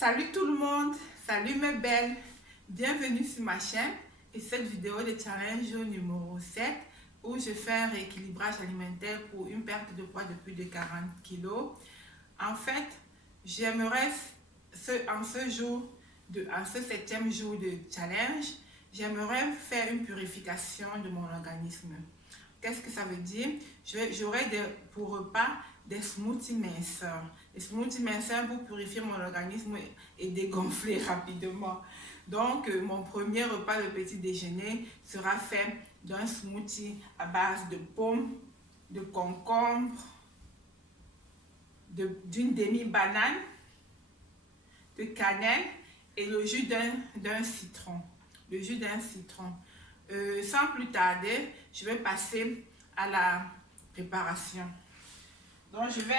Salut tout le monde, salut mes belles, bienvenue sur ma chaîne et cette vidéo de challenge numéro 7 où je fais un rééquilibrage alimentaire pour une perte de poids de plus de 40 kg. En fait, j'aimerais en ce 7e jour de challenge, j'aimerais faire une purification de mon organisme. Qu'est-ce que ça veut dire? J'aurai pour repas des smoothies minceurs. Les smoothies minceurs pour purifier mon organisme et dégonfler rapidement. Donc, mon premier repas de petit déjeuner sera fait d'un smoothie à base de pommes, de concombre, d'une demi-banane, de cannelle et le jus d'un citron. Le jus d'un citron. Sans plus tarder, je vais passer à la préparation. Donc, je vais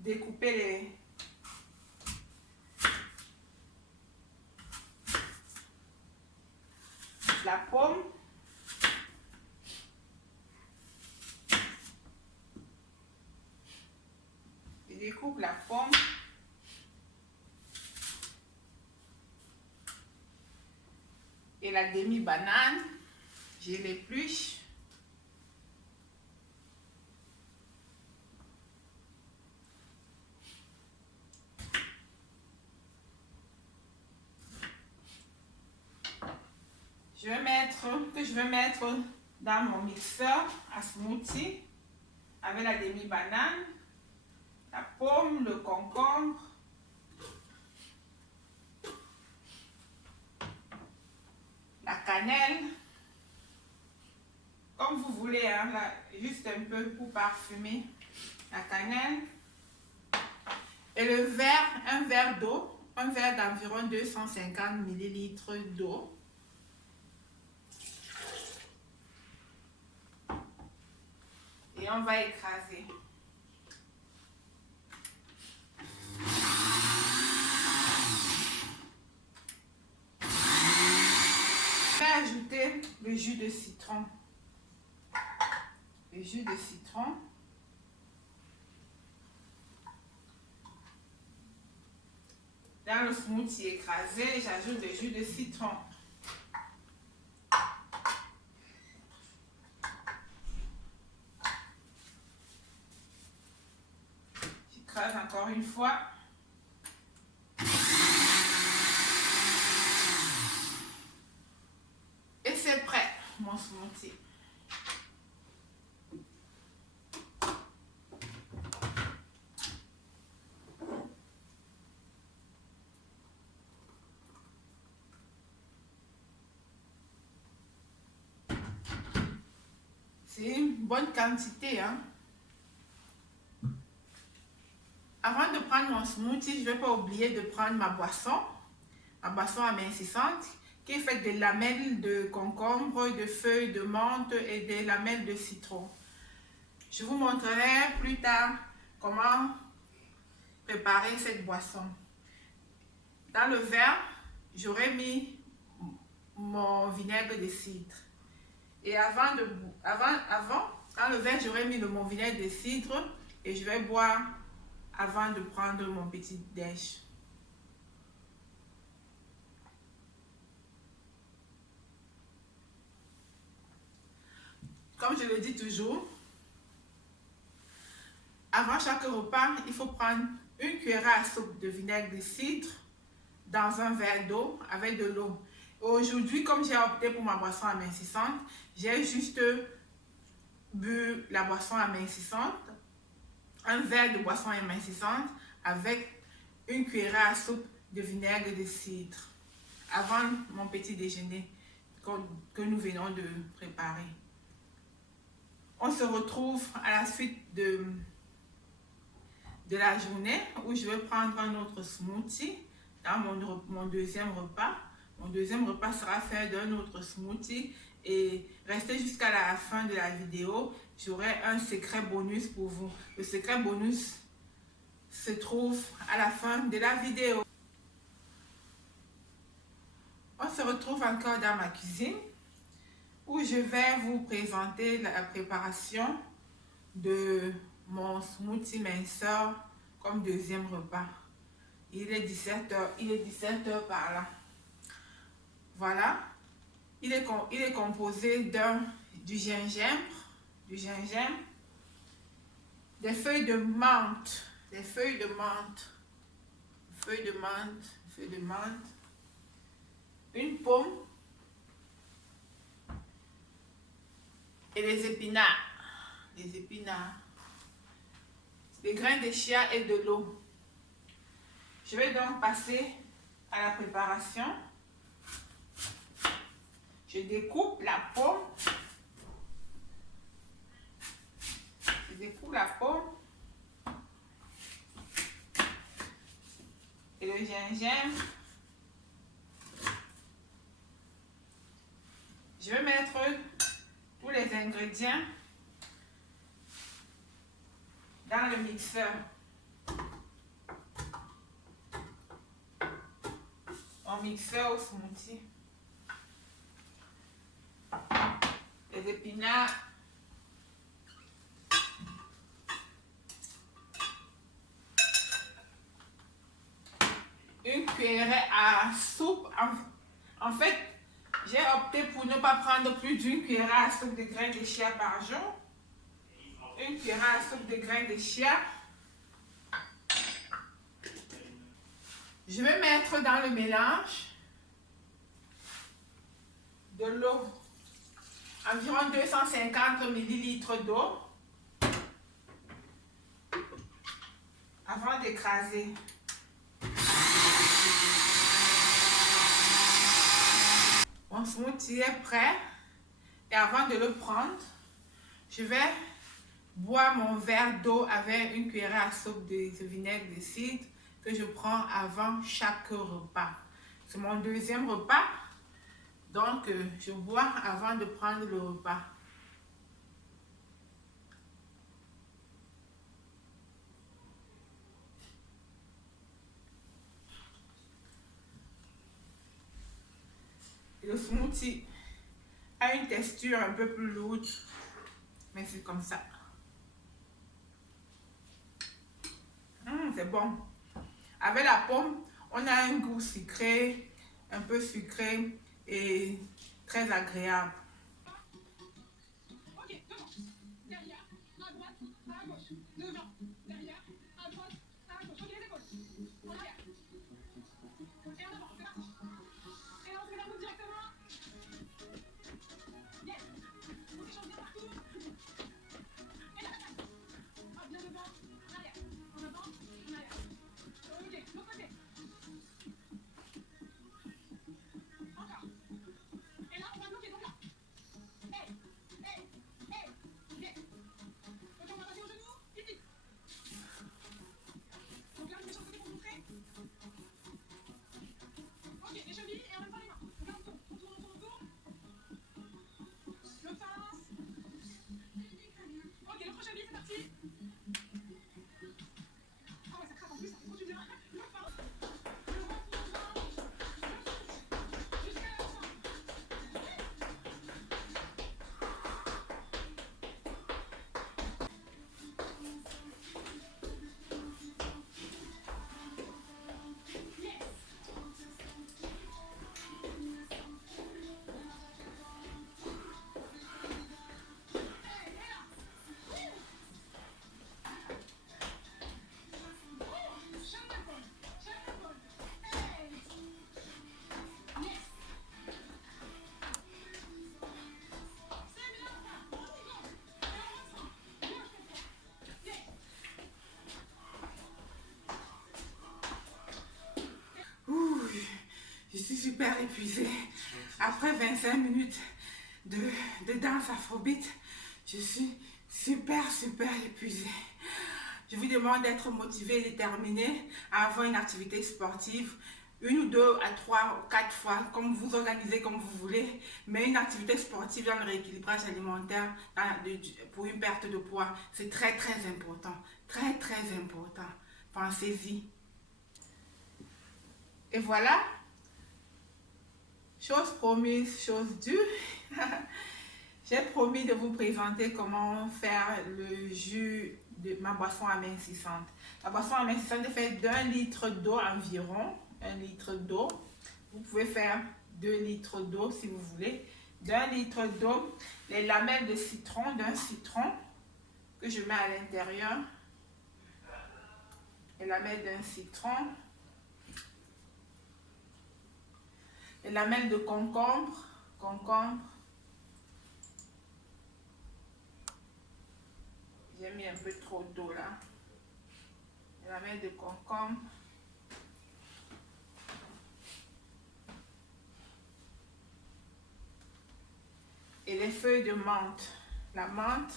découper la pomme. Je découpe la pomme. Et la demi-banane, je l'épluche. Je vais mettre dans mon mixeur à smoothie avec la demi-banane, la pomme, le concombre, la cannelle, comme vous voulez, hein, là, juste un peu pour parfumer la cannelle. Et le verre, un verre d'eau, un verre d'environ 250 ml d'eau. Et on va écraser. Je vais ajouter le jus de citron. Le jus de citron. Dans le smoothie écrasé, j'ajoute le jus de citron. J'écrase encore une fois. Et c'est prêt, mon smoothie. C'est une bonne quantité, hein. Avant de prendre mon smoothie, je ne vais pas oublier de prendre ma boisson amincissante, qui est faite de lamelles de concombre, de feuilles de menthe et des lamelles de citron. Je vous montrerai plus tard comment préparer cette boisson. Dans le verre, j'aurais mis mon vinaigre de cidre. Et dans le verre, j'aurais mis mon vinaigre de cidre et je vais boire avant de prendre mon petit déj. Comme je le dis toujours, avant chaque repas, il faut prendre une cuillère à soupe de vinaigre de cidre dans un verre d'eau avec de l'eau. Aujourd'hui, comme j'ai opté pour ma boisson amincissante, j'ai juste bu la boisson amincissante, un verre de boisson amincissante avec une cuillère à soupe de vinaigre de cidre avant mon petit déjeuner que nous venons de préparer. On se retrouve à la suite de la journée où je vais prendre un autre smoothie dans mon deuxième repas. Mon deuxième repas sera fait d'un autre smoothie et restez jusqu'à la fin de la vidéo. J'aurai un secret bonus pour vous. Le secret bonus se trouve à la fin de la vidéo. On se retrouve encore dans ma cuisine où je vais vous présenter la préparation de mon smoothie minceur comme deuxième repas. Il est 17h par là. Voilà. Il est composé du gingembre, des feuilles de menthe, une pomme et les épinards, des grains de chia et de l'eau. Je vais donc passer à la préparation. Je découpe la pomme. Et le gingembre. Je vais mettre tous les ingrédients dans le mixeur. Mon mixeur au smoothie. Les épinards. Une cuillerée à soupe. En fait, j'ai opté pour ne pas prendre plus d'une cuillerée à soupe de grains de chia par jour. Une cuillerée à soupe de grains de chia. Je vais mettre dans le mélange de l'eau, environ 250 ml d'eau, avant d'écraser. Mon smoothie est prêt et avant de le prendre, je vais boire mon verre d'eau avec une cuillerée à soupe de vinaigre de cidre que je prends avant chaque repas. C'est mon deuxième repas, donc je bois avant de prendre le repas. Le smoothie a une texture un peu plus lourde, mais c'est comme ça. C'est bon. Avec la pomme, on a un goût sucré, un peu sucré et très agréable. Ok, devant, derrière, à droite, à gauche, devant, derrière, à droite, à gauche. Ok, les épaules, en arrière. Et en avant, c'est parti. Et on se la route directement. Yes. On s'échange bien partout. Et là, hop, bien devant, en arrière. En avant, en arrière. Ok, l'autre côté. Encore. Et là, on va bloquer, donc là. Hey, hey, hey, yes. Ok, on va passer au genou, ici. Donc là, je vais changer côté pour vous montrer. Ok, les chevilles et en même temps les mains. Donc là, on tourne. L'autre face. Ok, l'autre cheville, c'est parti. Ah ouais, ça craque en plus, ça fait trop du bien. L'autre face. Le renfoncement. Jusqu'à la fin. Yes. Hey, et là. Chaque épaule. Hey. Yes. C'est bien ça. On y go. Et on ressent. Gauche contre droite. Yes. Ouh, je suis super épuisée. Après 25 minutes de danse afrobeat, je suis super épuisée. Je vous demande d'être motivé et déterminé à avoir une activité sportive, une ou deux à trois ou quatre fois, comme vous organisez comme vous voulez, mais une activité sportive dans le rééquilibrage alimentaire pour une perte de poids, c'est très important, très important. Pensez-y. Et voilà, chose promise, chose due. J'ai promis de vous présenter comment faire le jus de ma boisson amincissante. La boisson amincissante est faite d'1 litre d'eau environ. 1 litre d'eau. Vous pouvez faire 2 litres d'eau si vous voulez. D'1 litre d'eau, les lamelles de citron, d'un citron que je mets à l'intérieur. Les lamelles d'un citron. Les lamelles de concombre. J'ai mis un peu trop d'eau là. Les lamelles de concombre. Et les feuilles de menthe. La menthe.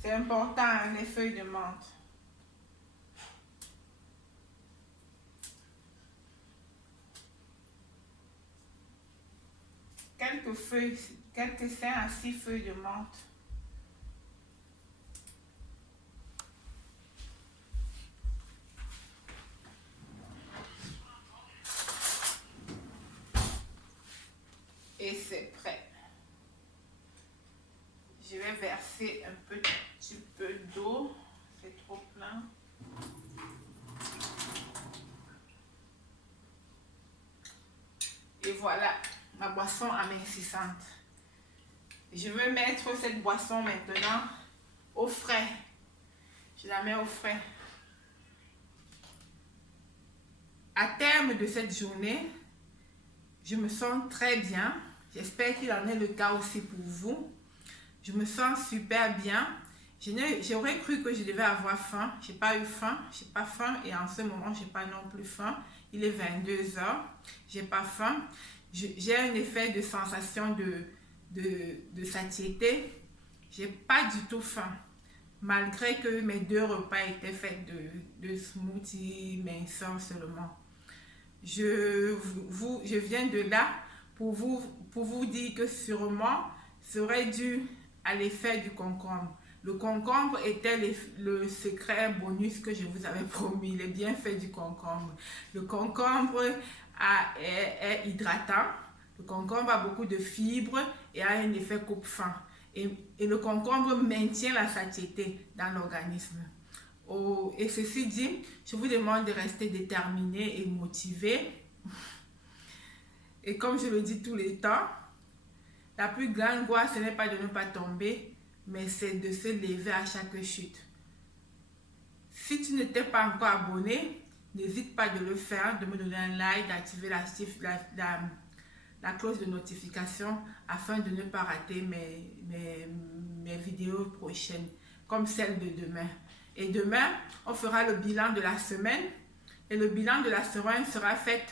C'est important, hein, les feuilles de menthe. Quelques 5 à 6 feuilles de menthe. Et c'est prêt. Je vais verser un petit peu d'eau. C'est trop plein. Et voilà, ma boisson amincissante. Je vais mettre cette boisson maintenant au frais. Je la mets au frais. À terme de cette journée, je me sens très bien. J'espère qu'il en est le cas aussi pour vous. Je me sens super bien. J'aurais cru que je devais avoir faim. Je n'ai pas eu faim. Je n'ai pas faim et en ce moment, je n'ai pas non plus faim. Il est 22 h. Je n'ai pas faim. J'ai un effet de sensation de satiété. Je n'ai pas du tout faim. Malgré que mes 2 repas étaient faits de smoothie minceur seulement. Je viens de là pour vous dire que sûrement serait dû à l'effet du concombre. Le concombre était le secret bonus que je vous avais promis, les bienfaits du concombre. Le concombre est hydratant, le concombre a beaucoup de fibres et a un effet coupe-faim. Et le concombre maintient la satiété dans l'organisme. Et ceci dit, je vous demande de rester déterminé et motivé. Et comme je le dis tous les temps, la plus grande angoisse, ce n'est pas de ne pas tomber, mais c'est de se lever à chaque chute. Si tu ne t'es pas encore abonné, n'hésite pas de le faire, de me donner un like, d'activer la cloche de notification afin de ne pas rater mes vidéos prochaines, comme celle de demain. Et demain, on fera le bilan de la semaine. Et le bilan de la semaine sera fait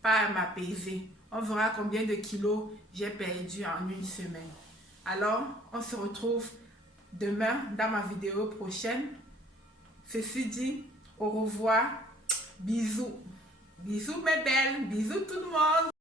par ma pesée. On verra combien de kilos j'ai perdu en une semaine. Alors, on se retrouve demain dans ma vidéo prochaine. Ceci dit, au revoir. Bisous. Bisous mes belles. Bisous tout le monde.